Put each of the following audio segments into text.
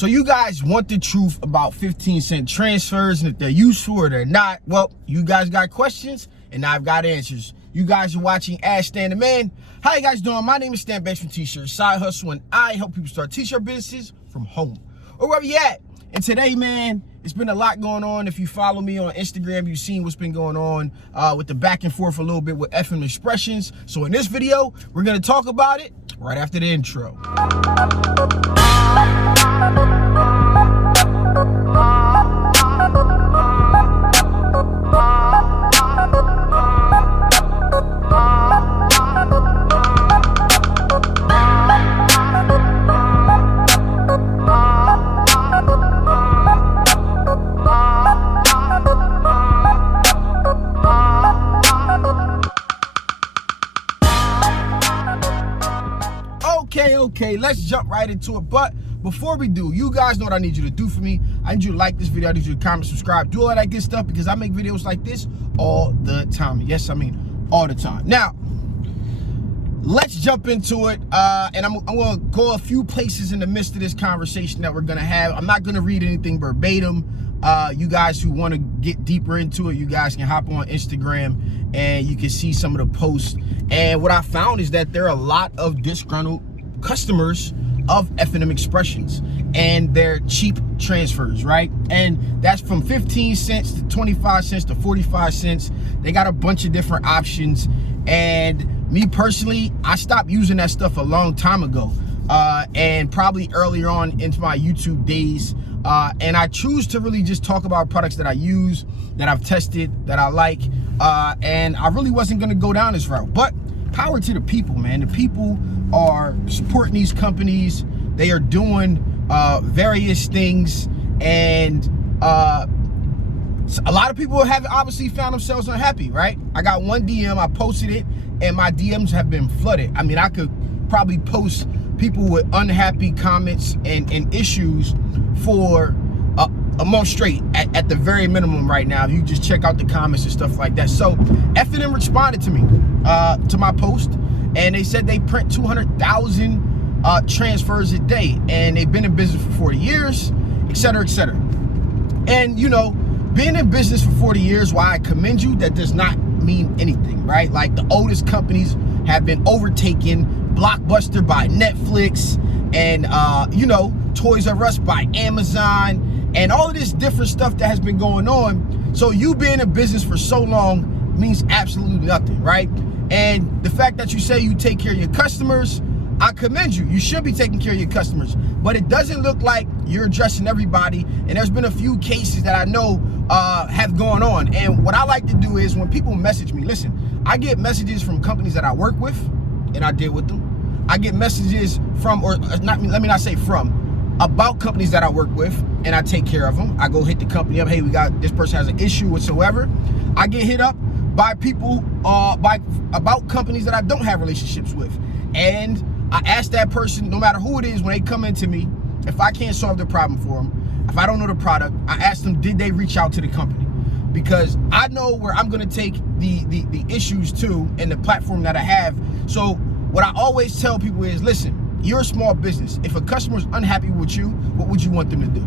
So you guys want the truth about 15-cent transfers and if they're useful or they're not. Well, you guys got questions and I've got answers. You guys are watching Ask Stan the Man. How you guys doing? My name is Stan Banks from T-Shirt Side Hustle, and I help people start t-shirt businesses from home or wherever you at. And today, man, it's been a lot going on. If you follow me on Instagram, you've seen what's been going on with the back and forth a little bit with FM expressions. So in this video, we're going to talk about it right after the intro. Okay, let's jump right into it. But before we do, you guys know what I need you to do for me. I need you to like this video. I need you to comment, subscribe, do all that good stuff because I make videos like this all the time. Yes, I mean all the time. Now, let's jump into it. And I'm going to go a few places in the midst of this conversation that we're going to have. I'm not going to read anything verbatim. You guys who want to get deeper into it, you guys can hop on Instagram and you can see some of the posts. And what I found is that there are a lot of disgruntled customers of F&M Expressions and their cheap transfers, right? And that's from 15 cents to 25 cents to 45 cents. They got a bunch of different options. And me personally, I stopped using that stuff a long time ago, and probably earlier on into my YouTube days. And I choose to really just talk about products that I use, that I've tested, that I like. And I really wasn't gonna go down this route, but power to the people, man. The people are supporting these companies. They are doing various things, and a lot of people have obviously found themselves unhappy, right? I got one DM, I posted it, and my DMs have been flooded. I mean, I could probably post people with unhappy comments and issues for a month straight at the very minimum right now. If you just check out the comments and stuff like that. So F&M responded to me, to my post, and they said they print 200,000 transfers a day, and they've been in business for 40 years, et cetera, et cetera. And you know, being in business for 40 years, while I commend you, that does not mean anything, right? Like, the oldest companies have been overtaken, Blockbuster by Netflix, and you know, Toys R Us by Amazon, and all of this different stuff that has been going on. So you being in business for so long means absolutely nothing, right? And the fact that you say you take care of your customers, I commend you. You should be taking care of your customers, but it doesn't look like you're addressing everybody. And there's been a few cases that I know have gone on. And what I like to do is when people message me, listen, I get messages from companies that I work with and I deal with them. I get messages from, or not, let me not say from, about companies that I work with and I take care of them. I go hit the company up, hey, we got, this person has an issue whatsoever. I get hit up by people about companies that I don't have relationships with. And I ask that person, no matter who it is, when they come into me, if I can't solve the problem for them, if I don't know the product, I ask them, did they reach out to the company? Because I know where I'm gonna take the issues to and the platform that I have. So what I always tell people is, listen, you're a small business. If a customer's unhappy with you, what would you want them to do?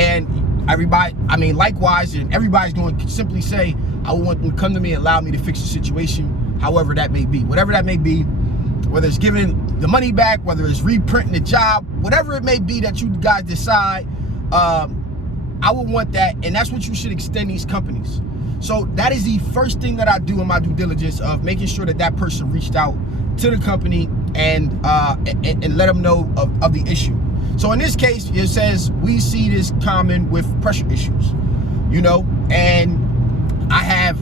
And everybody, I mean, likewise, and everybody's going to simply say, I want them to come to me and allow me to fix the situation, however that may be. Whatever that may be, whether it's giving the money back, whether it's reprinting the job, whatever it may be that you guys decide, I would want that, and that's what you should extend these companies. So that is the first thing that I do in my due diligence of making sure that that person reached out to the company and let them know of the issue. So in this case, it says, we see this common with pressure issues, you know, and I have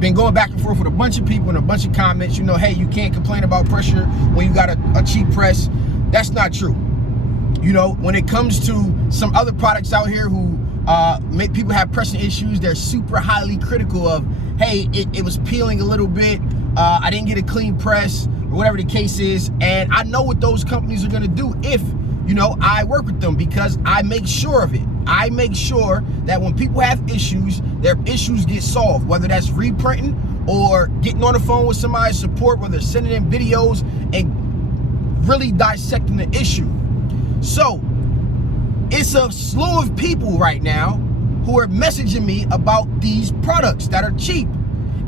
been going back and forth with a bunch of people and a bunch of comments, you know, hey, you can't complain about pressure when you got a cheap press. That's not true. You know, when it comes to some other products out here who make people have pressing issues, they're super highly critical of, hey, it was peeling a little bit, I didn't get a clean press, or whatever the case is. And I know what those companies are gonna do if, you know, I work with them, because I make sure of it. I make sure that when people have issues, their issues get solved, whether that's reprinting or getting on the phone with somebody's support, whether it's sending in videos and really dissecting the issue. So it's a slew of people right now who are messaging me about these products that are cheap.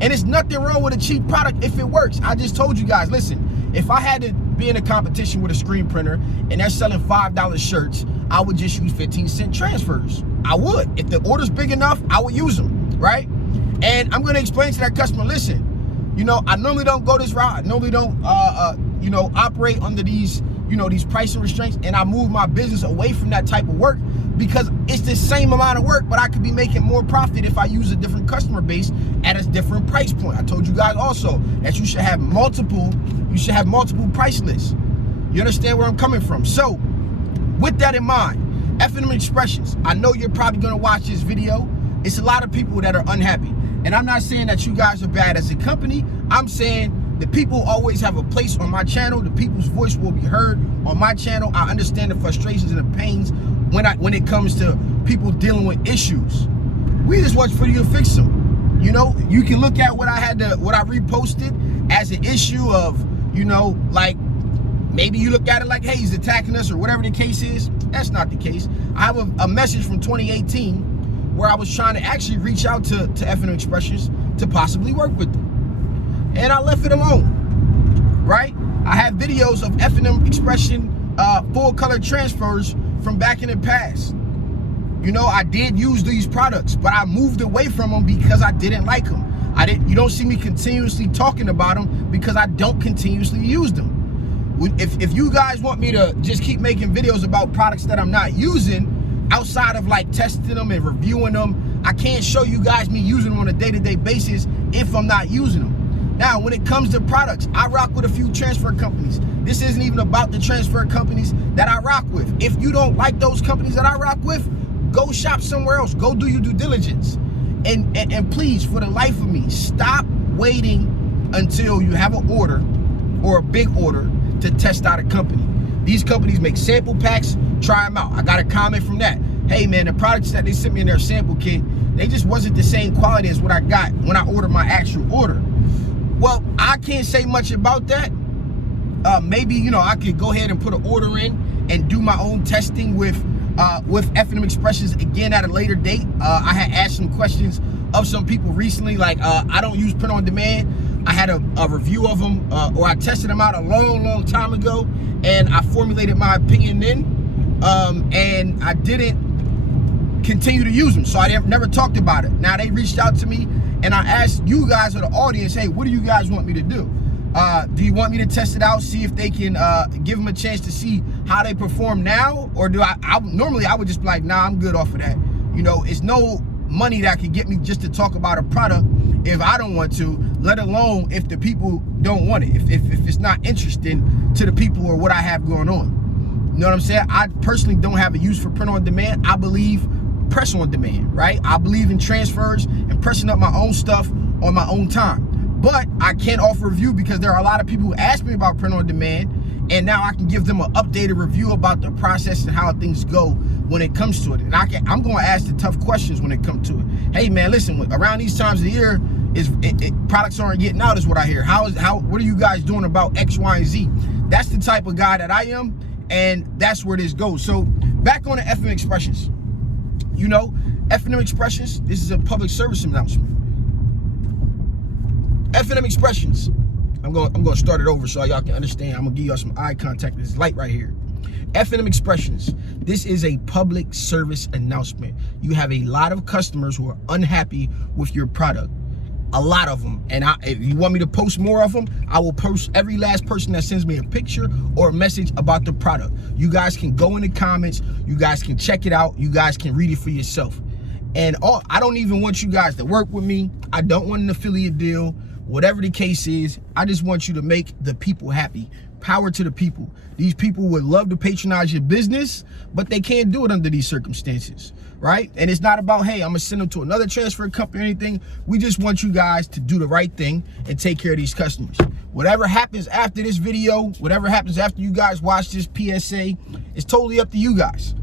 And it's nothing wrong with a cheap product if it works. I just told you guys, listen, if I had to be in a competition with a screen printer and they're selling $5 shirts, I would just use 15-cent transfers. I would. If the order's big enough, I would use them, right? And I'm gonna explain to that customer, listen, you know, I normally don't go this route. I normally don't, you know, operate under these, you know, these pricing restraints, and I move my business away from that type of work because it's the same amount of work, but I could be making more profit if I use a different customer base at a different price point. I told you guys also that you should have multiple price lists. You understand where I'm coming from? So with that in mind, F&M Expressions, I know you're probably gonna watch this video. It's a lot of people that are unhappy. And I'm not saying that you guys are bad as a company. I'm saying the people always have a place on my channel. The people's voice will be heard on my channel. I understand the frustrations and the pains when it comes to people dealing with issues. We just want for you to fix them. You know, you can look at what I reposted as an issue of, you know, like maybe you look at it like, hey, he's attacking us or whatever the case is. That's not the case. I have a message from 2018 where I was trying to actually reach out to F&M Expressions to possibly work with them. And I left it alone, right? I have videos of F&M Expression full color transfers from back in the past. You know, I did use these products, but I moved away from them because I didn't like them. You don't see me continuously talking about them because I don't continuously use them. If you guys want me to just keep making videos about products that I'm not using, outside of like testing them and reviewing them, I can't show you guys me using them on a day-to-day basis if I'm not using them. Now, when it comes to products, I rock with a few transfer companies. This isn't even about the transfer companies that I rock with. If you don't like those companies that I rock with, go shop somewhere else. Go do your due diligence. And please, for the life of me, stop waiting until you have an order or a big order to test out a company. These companies make sample packs, try them out. I got a comment from that. Hey man, the products that they sent me in their sample kit, they just wasn't the same quality as what I got when I ordered my actual order. Well, I can't say much about that. Maybe, you know, I could go ahead and put an order in and do my own testing with F&M Expressions again at a later date. I had asked some questions of some people recently, like I don't use print on demand. I had a review of them, or I tested them out a long time ago, and I formulated my opinion then, and I didn't continue to use them, so I never talked about it. Now they reached out to me, and I asked you guys or the audience, hey, what do you guys want me to do? Do you want me to test it out, see if they can give them a chance to see how they perform now, or do I normally I would just be like, nah, I'm good off of that. You know, it's no money that could get me just to talk about a product if I don't want to, let alone if the people don't want it, if it's not interesting to the people or what I have going on. You know what I'm saying? I personally don't have a use for print on demand. I believe press on demand, right? I believe in transfers and pressing up my own stuff on my own time. But I can't offer a review because there are a lot of people who ask me about print on demand, and now I can give them an updated review about the process and how things go when it comes to it. And I'm going to ask the tough questions when it comes to it. Hey man, listen, around these times of the year, products aren't getting out is what I hear. What are you guys doing about X, Y, and Z? That's the type of guy that I am, and that's where this goes. So back on the F&M Expressions. You know, F&M Expressions, this is a public service announcement. F&M Expressions. I'm going to start it over so y'all can understand. I'm going to give y'all some eye contact. This light right here. F&M Expressions. This is a public service announcement. You have a lot of customers who are unhappy with your product. A lot of them. And if you want me to post more of them, I will post every last person that sends me a picture or a message about the product. You guys can go in the comments. You guys can check it out. You guys can read it for yourself. And I don't even want you guys to work with me. I don't want an affiliate deal. Whatever the case is, I just want you to make the people happy. Power to the people. These people would love to patronize your business, but they can't do it under these circumstances, right? And it's not about, hey, I'm gonna send them to another transfer company or anything. We just want you guys to do the right thing and take care of these customers. Whatever happens after this video, whatever happens after you guys watch this PSA, it's totally up to you guys.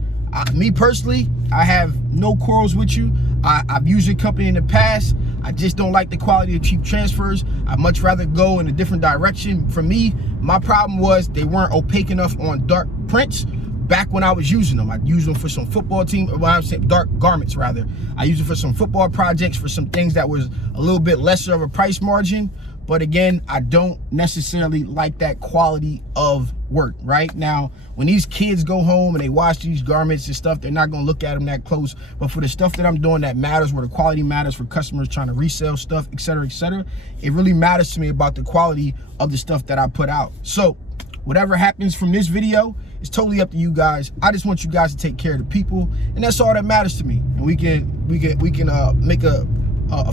Me personally, I have no quarrels with you. I've used your company in the past. I just don't like the quality of cheap transfers. I'd much rather go in a different direction. For me, my problem was they weren't opaque enough on dark prints, back when I was using them. I used them for some football team, well, I was saying dark garments rather. I used it for some football projects, for some things that was a little bit lesser of a price margin. But again, I don't necessarily like that quality of work, right? Now, when these kids go home and they wash these garments and stuff, they're not gonna look at them that close. But for the stuff that I'm doing that matters, where the quality matters for customers trying to resell stuff, et cetera, it really matters to me about the quality of the stuff that I put out. So whatever happens from this video, it's totally up to you guys. I just want you guys to take care of the people, and that's all that matters to me. And we can make a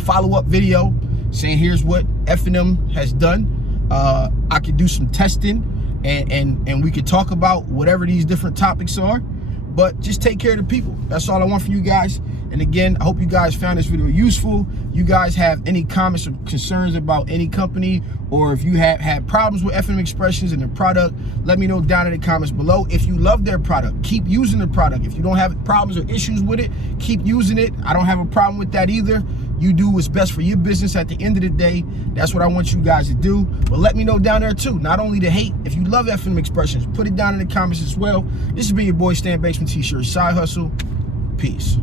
follow-up video saying here's what F&M has done. I could do some testing, and we could talk about whatever these different topics are, but just take care of the people. That's all I want from you guys. And again, I hope you guys found this video useful. You guys have any comments or concerns about any company, or if you have had problems with F&M Expressions and their product, let me know down in the comments below. If you love their product, keep using the product. If you don't have problems or issues with it, keep using it. I don't have a problem with that either. You do what's best for your business at the end of the day. That's what I want you guys to do. But let me know down there too, not only the hate. If you love F&M Expressions, put it down in the comments as well. This has been your boy Stan Banks from T-Shirt Side Hustle. Peace.